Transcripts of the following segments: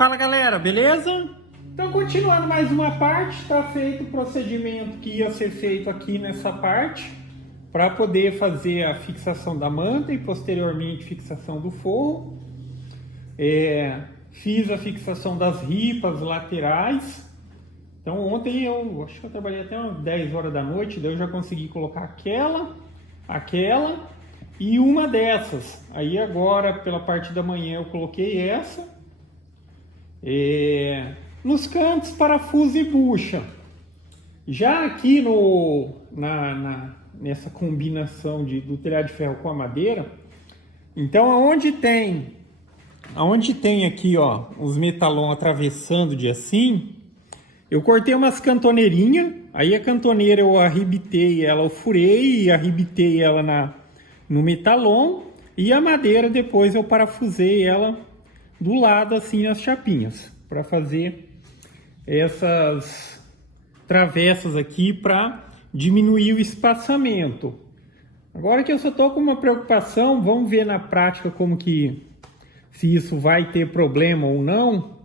Fala galera, beleza? Então continuando mais uma parte, está feito o procedimento que ia ser feito aqui nessa parte para poder fazer a fixação da manta e posteriormente fixação do forro. Fiz a fixação das ripas laterais. Então ontem eu acho que eu trabalhei até umas 10 horas da noite, daí eu já consegui colocar aquela e uma dessas. Aí agora pela parte da manhã eu coloquei essa. Nos cantos, parafuso e bucha. Já aqui nessa combinação do telhado de ferro com a madeira, então aonde tem aqui ó, os metalon atravessando de assim, eu cortei umas cantoneirinhas. Aí a cantoneira eu arrebitei ela, eu furei e arrebitei ela no metalon, e a madeira depois eu parafusei ela do lado assim nas chapinhas, para fazer essas travessas aqui para diminuir o espaçamento. Agora que eu só tô com uma preocupação, vamos ver na prática se isso vai ter problema ou não.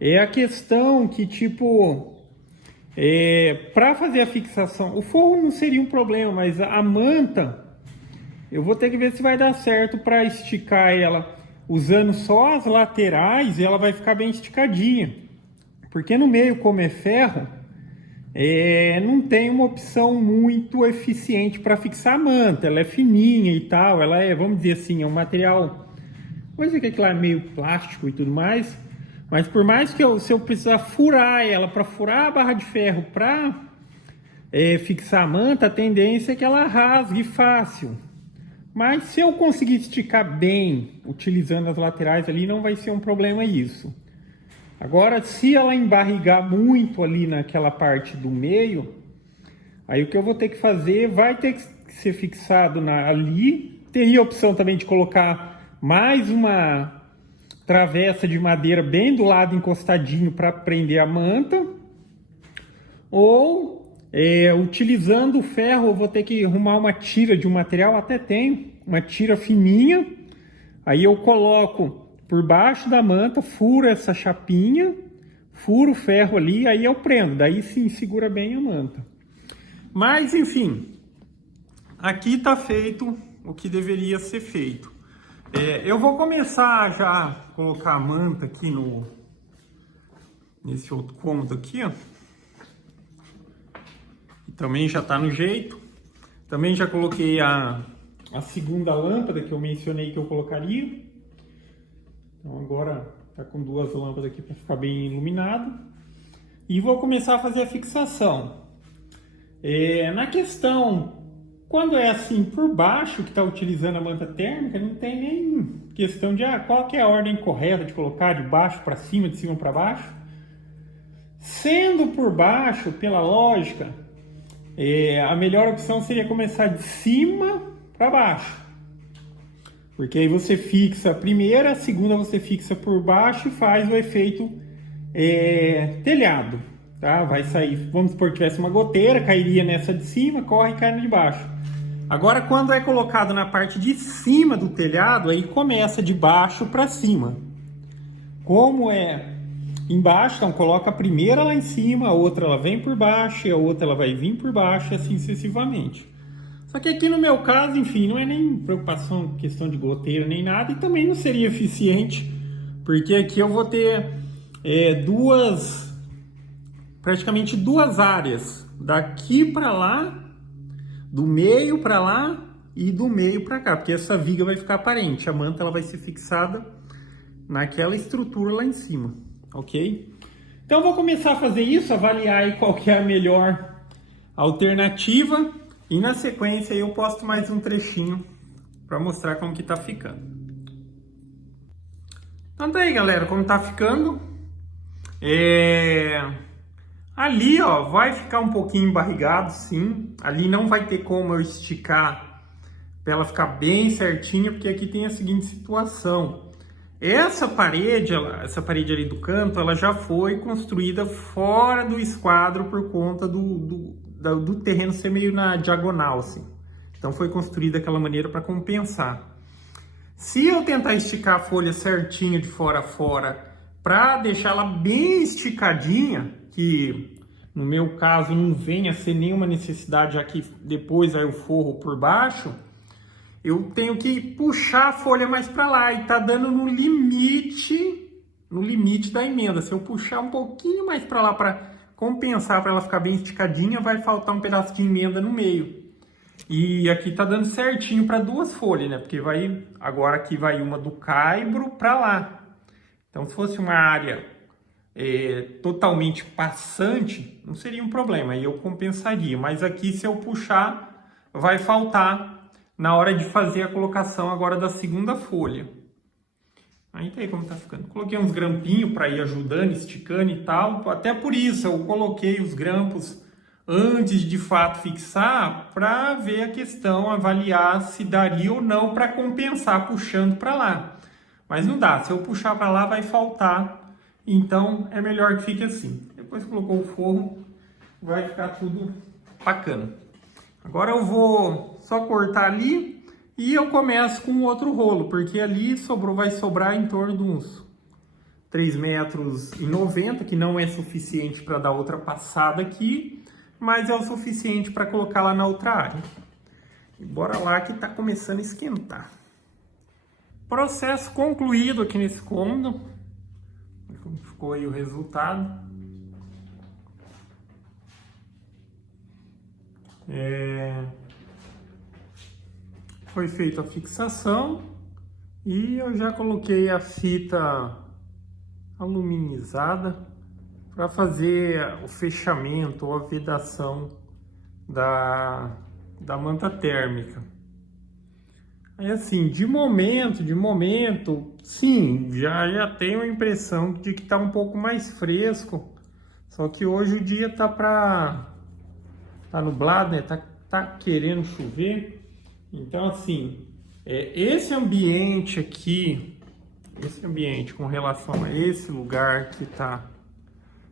É a questão que para fazer a fixação, o forro não seria um problema, mas a manta eu vou ter que ver se vai dar certo para esticar ela. Usando só as laterais, ela vai ficar bem esticadinha. Porque no meio, como é ferro, não tem uma opção muito eficiente para fixar a manta. Ela é fininha e tal, ela vamos dizer assim, é um material... Vou dizer que aquilo é meio plástico e tudo mais. Mas por mais que se eu precisar furar ela, para furar a barra de ferro, para fixar a manta, a tendência é que ela rasgue fácil. Mas se eu conseguir esticar bem, utilizando as laterais ali, não vai ser um problema isso. Agora, se ela embarrigar muito ali naquela parte do meio, aí o que eu vou ter que fazer vai ter que ser fixado ali. Teria a opção também de colocar mais uma travessa de madeira bem do lado encostadinho para prender a manta. Ou... utilizando o ferro, eu vou ter que arrumar uma tira de um material, até tenho uma tira fininha, aí eu coloco por baixo da manta, furo essa chapinha, furo o ferro ali, aí eu prendo, daí sim segura bem a manta. Mas enfim, aqui está feito o que deveria ser feito. Eu vou começar já a colocar a manta aqui nesse outro cômodo aqui, ó. Também já está no jeito. Também já coloquei a segunda lâmpada que eu mencionei que eu colocaria. Então agora está com duas lâmpadas aqui para ficar bem iluminado. E vou começar a fazer a fixação. Na questão, quando é assim por baixo que está utilizando a manta térmica, não tem nem questão de qual que é a ordem correta de colocar, de baixo para cima, de cima para baixo. Sendo por baixo, pela lógica, a melhor opção seria começar de cima para baixo, porque aí você fixa a primeira, a segunda você fixa por baixo e faz o efeito telhado, tá? Vai sair, vamos supor que tivesse uma goteira, cairia nessa de cima, corre e cai na de baixo. Agora quando é colocado na parte de cima do telhado, aí começa de baixo para cima. Como embaixo, então coloca a primeira lá em cima, a outra ela vem por baixo, e a outra ela vai vir por baixo, e assim sucessivamente. Só que aqui no meu caso, enfim, não é nem preocupação, questão de goteira nem nada, e também não seria eficiente, porque aqui eu vou ter praticamente duas áreas, daqui para lá, do meio para lá e do meio para cá, porque essa viga vai ficar aparente, a manta ela vai ser fixada naquela estrutura lá em cima. Ok? Então eu vou começar a fazer isso, avaliar aí qual que é a melhor alternativa, e na sequência eu posto mais um trechinho para mostrar como que tá ficando. Então tá aí galera, como tá ficando. Ali ó, vai ficar um pouquinho embarrigado sim, ali não vai ter como eu esticar para ela ficar bem certinha, porque aqui tem a seguinte situação. Essa parede ali do canto, ela já foi construída fora do esquadro por conta do terreno ser meio na diagonal, assim. Então foi construída daquela maneira para compensar. Se eu tentar esticar a folha certinho de fora a fora para deixar ela bem esticadinha, que no meu caso não venha a ser nenhuma necessidade, já que depois vai o forro por baixo, eu tenho que puxar a folha mais para lá e tá dando no limite da emenda. Se eu puxar um pouquinho mais para lá para compensar, para ela ficar bem esticadinha, vai faltar um pedaço de emenda no meio. E aqui tá dando certinho para duas folhas, né? Porque vai agora aqui vai uma do caibro para lá. Então, se fosse uma área totalmente passante, não seria um problema, aí eu compensaria. Mas aqui, se eu puxar, vai faltar na hora de fazer a colocação agora da segunda folha. Aí tá aí como tá ficando. Coloquei uns grampinhos para ir ajudando, esticando e tal. Até por isso eu coloquei os grampos antes de fato fixar, para ver a questão, avaliar se daria ou não para compensar puxando para lá. Mas não dá, se eu puxar para lá vai faltar, então é melhor que fique assim. Depois colocou o forro, vai ficar tudo bacana. Agora eu vou só cortar ali e eu começo com outro rolo, porque ali vai sobrar em torno de uns 3,90 m, que não é suficiente para dar outra passada aqui, mas é o suficiente para colocar lá na outra área. E bora lá que está começando a esquentar. Processo concluído aqui nesse cômodo. Como ficou aí o resultado. Foi feita a fixação e eu já coloquei a fita aluminizada para fazer o fechamento ou a vedação da manta térmica. Aí assim, de momento, sim, já tenho a impressão de que tá um pouco mais fresco. Só que hoje o dia tá nublado, né? Tá querendo chover. Então assim, esse ambiente aqui, com relação a esse lugar que tá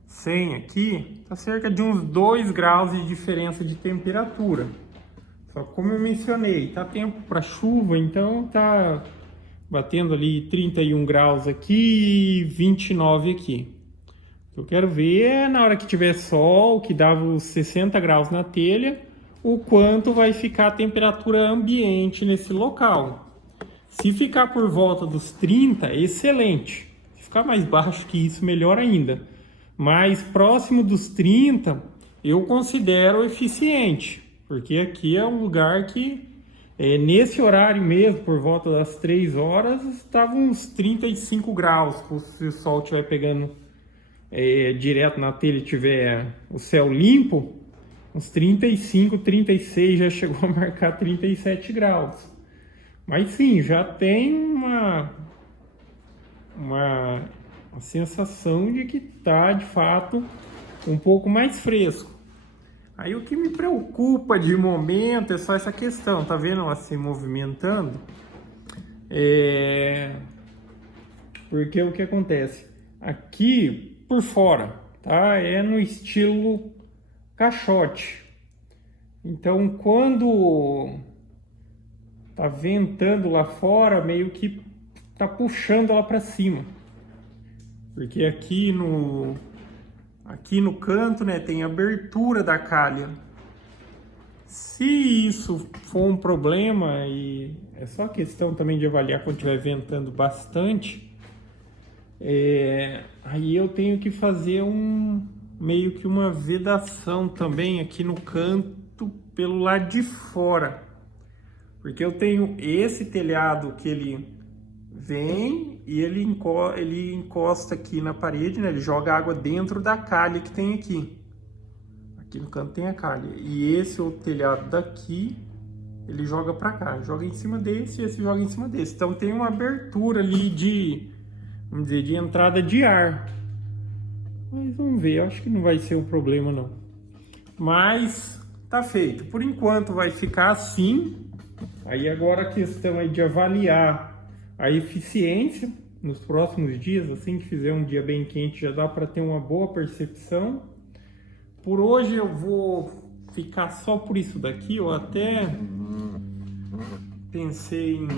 sem aqui, tá cerca de uns 2 graus de diferença de temperatura. Só que como eu mencionei, tá tempo para chuva, então tá batendo ali 31 graus aqui e 29 aqui. O que eu quero ver é na hora que tiver sol, que dava os 60 graus na telha, o quanto vai ficar a temperatura ambiente nesse local. Se ficar por volta dos 30, excelente. Se ficar mais baixo que isso, melhor ainda. Mas próximo dos 30, eu considero eficiente. Porque aqui é um lugar que, nesse horário mesmo, por volta das 3 horas, estava uns 35 graus. Se o sol estiver pegando direto na telha e tiver o céu limpo, uns 35, 36, já chegou a marcar 37 graus. Mas sim, já tem uma sensação de que está, de fato, um pouco mais fresco. Aí o que me preocupa de momento é só essa questão, tá vendo ela se movimentando? Porque o que acontece? Aqui por fora, tá? É no estilo caixote. Então quando tá ventando lá fora, meio que tá puxando ela para cima. Porque aqui no canto, né, tem a abertura da calha. Se isso for um problema, e é só questão também de avaliar quando estiver ventando bastante, aí eu tenho que fazer meio que uma vedação também aqui no canto pelo lado de fora. Porque eu tenho esse telhado que ele vem e ele encosta aqui na parede, né? Ele joga água dentro da calha que tem aqui. Aqui no canto tem a calha. E esse outro telhado daqui, ele joga para cá. Joga em cima desse e esse joga em cima desse. Então tem uma abertura ali vamos dizer, de entrada de ar. Mas vamos ver, eu acho que não vai ser um problema não. Mas tá feito. Por enquanto vai ficar assim. Aí agora a questão é de avaliar a eficiência nos próximos dias. Assim que fizer um dia bem quente, já dá para ter uma boa percepção. Por hoje eu vou ficar só por isso daqui. Eu até pensei em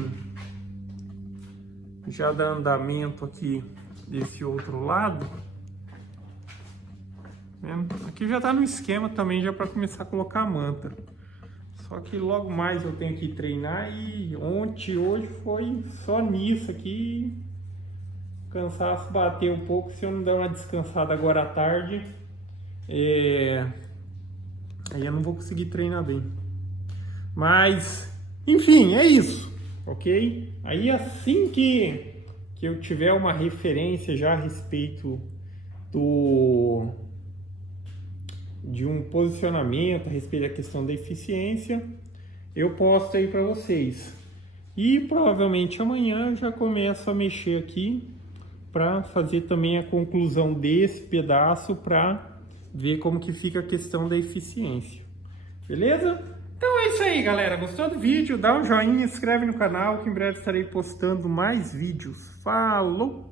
já dar andamento aqui desse outro lado. Aqui já tá no esquema também, já para começar a colocar a manta. Só que logo mais eu tenho que treinar e ontem, hoje foi só nisso aqui. O cansaço bateu um pouco, se eu não der uma descansada agora à tarde, aí eu não vou conseguir treinar bem. Mas, enfim, é isso, ok? Aí assim que eu tiver uma referência já a respeito de um posicionamento, a respeito da questão da eficiência, eu posto aí para vocês. E provavelmente amanhã eu já começo a mexer aqui para fazer também a conclusão desse pedaço para ver como que fica a questão da eficiência. Beleza? Então é isso aí, galera. Gostou do vídeo? Dá um joinha, se inscreve no canal que em breve estarei postando mais vídeos. Falou!